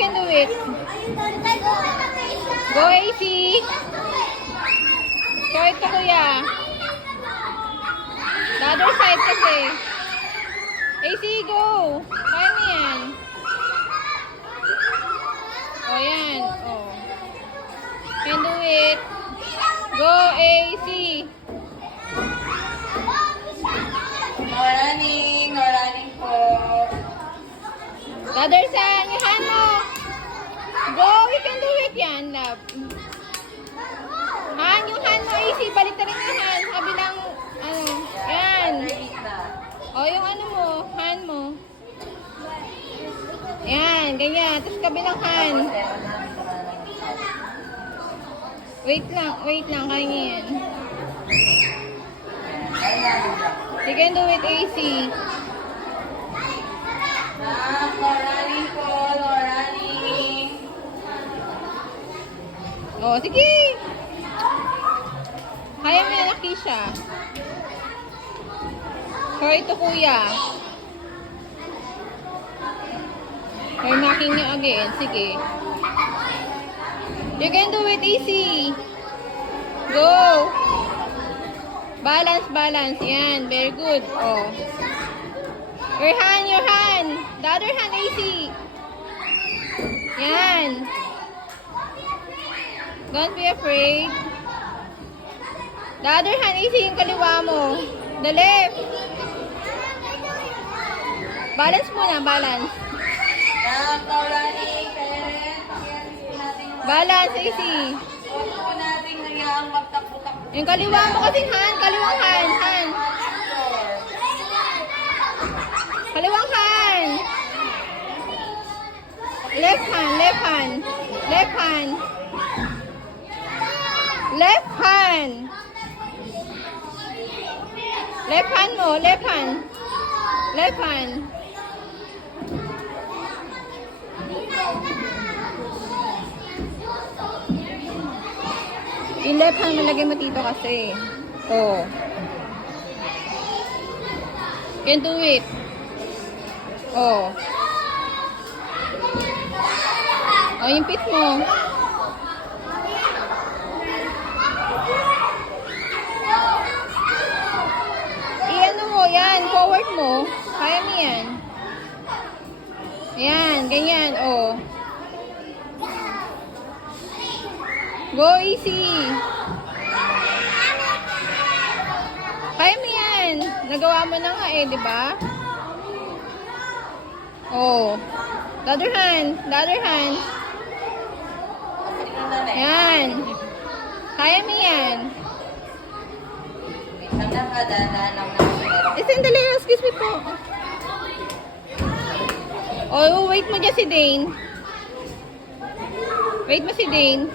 can do it. Go, AC. So, ito kuya. The other side kasi. AC, go. Kaya mo yan. O, yan. O. Can do it. Go, AC. No running. No running po. The other side. Yung hand mo. Go, you can do it yan, love. Han, yung hand mo, AC. Balik na rin yung hand. Sa kabilang, ano, yan. O, yung ano mo, hand mo. Yan, ganyan. Tapos kabilang hand. Wait lang, kaya niya yan. You can do it, AC. No running po. No running. O, sige. Kaya mo yan, Akisha. So, ito kuya. You're knocking niyo again. Sige. You can do it, easy. Go. Balance. Yan. Very good. Oh. Your hand. The other hand, easy. Yan. Don't be afraid. The other hand, easy yung kaliwa mo. The left. Balance muna, balance. No running. Balance, easy. Huwag po natin hayaang magtakbo-takbo. Yung kaliwa mo kasing hand, kaliwang hand. Kaliwang hand. Left hand. Left hand mo, left hand. Yung left hand mo, lagay mo dito kasi. Oh. Can do it. Oh. Oh, yung pit mo. I-ano mo, yan. Forward mo. Kaya mo yan. Yan, ganyan. Oh. Go easy. Kaya mo yan. Nagawa mo na nga eh, di ba? Oh. The other hand. Yan. Kaya mo yan. Sandali, excuse me po. Oh, wait mo dyan si Dane. Wait mo si Dane.